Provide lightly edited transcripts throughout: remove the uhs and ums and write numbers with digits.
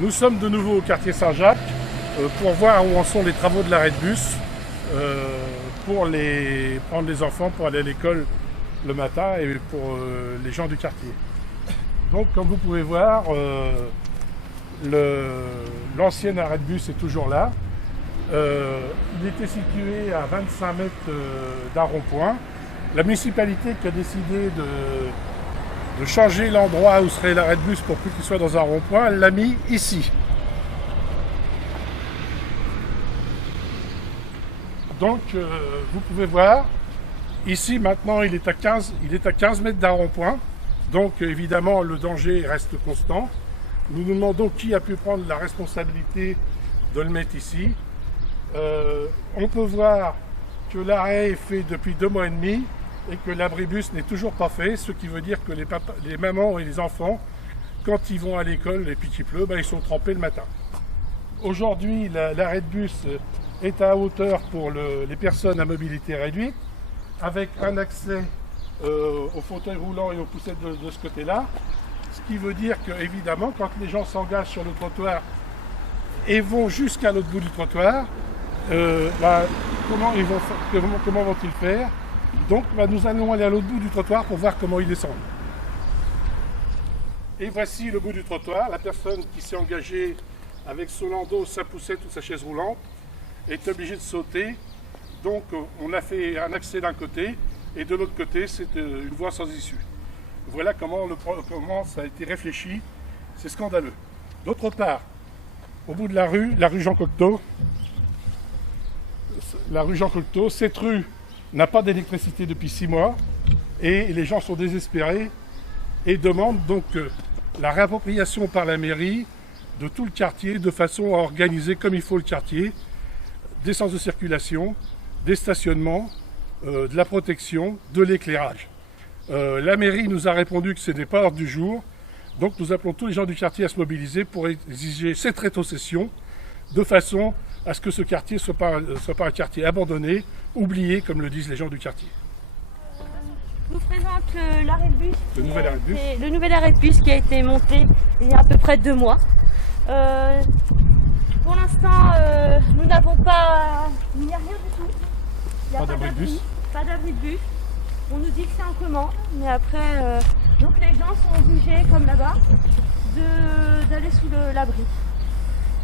Nous sommes de nouveau au quartier Saint-Jacques pour voir où en sont les travaux de l'arrêt de bus pour prendre les enfants pour aller à l'école le matin et pour les gens du quartier. Donc comme vous pouvez voir, l'ancien arrêt de bus est toujours là. Il était situé à 25 mètres d'un rond-point. La municipalité qui a décidé de changer l'endroit où serait l'arrêt de bus pour plus qu'il soit dans un rond-point, elle l'a mis ici. Donc vous pouvez voir, ici maintenant il est à 15 mètres d'un rond-point. Donc évidemment le danger reste constant. Nous nous demandons qui a pu prendre la responsabilité de le mettre ici. On peut voir que l'arrêt est fait depuis 2 mois et demi et que l'abribus n'est toujours pas fait, ce qui veut dire que les mamans et les enfants, quand ils vont à l'école et puis qu'il pleut, ils sont trempés le matin. Aujourd'hui, l'arrêt de bus est à hauteur pour les personnes à mobilité réduite, avec un accès au fauteuil roulant et aux poussettes de ce côté-là, ce qui veut dire que, évidemment, quand les gens s'engagent sur le trottoir et vont jusqu'à l'autre bout du trottoir, comment vont-ils faire? Donc nous allons aller à l'autre bout du trottoir pour voir comment ils descendent. Et voici le bout du trottoir. La personne qui s'est engagée avec son landau, sa poussette ou sa chaise roulante est obligée de sauter. Donc on a fait un accès d'un côté et de l'autre côté c'est une voie sans issue. Voilà comment ça a été réfléchi. C'est scandaleux. D'autre part, au bout de la rue Jean Cocteau, cette rue n'a pas d'électricité depuis 6 mois et les gens sont désespérés et demandent donc la réappropriation par la mairie de tout le quartier de façon à organiser comme il faut le quartier, des sens de circulation, des stationnements, de la protection, de l'éclairage. La mairie nous a répondu que ce n'est pas l'ordre du jour, donc nous appelons tous les gens du quartier à se mobiliser pour exiger cette rétrocession de façon à ce que ce quartier ne soit pas un quartier abandonné, oublié, comme le disent les gens du quartier. Je vous présente l'arrêt de bus. Le nouvel arrêt de bus qui a été monté il y a à peu près 2 mois. Pour l'instant, nous n'avons pas... Il n'y a rien du tout. Il n'y a pas d'abri de bus. On nous dit que c'est en commande, mais après... donc les gens sont obligés, comme là-bas, d'aller sous l'abri.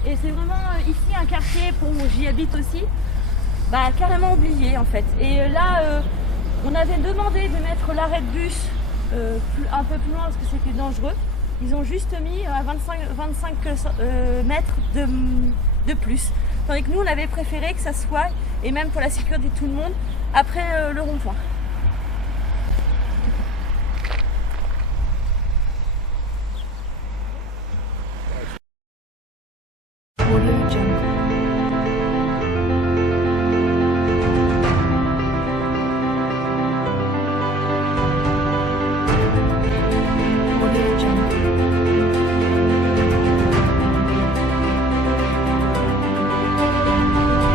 Et c'est vraiment ici un quartier, j'y habite aussi, carrément oublié en fait. Et là, on avait demandé de mettre l'arrêt de bus un peu plus loin parce que c'était dangereux. Ils ont juste mis à 25 mètres de plus. Tandis que nous, on avait préféré que ça soit, et même pour la sécurité de tout le monde, après le rond-point. Audio Jungle.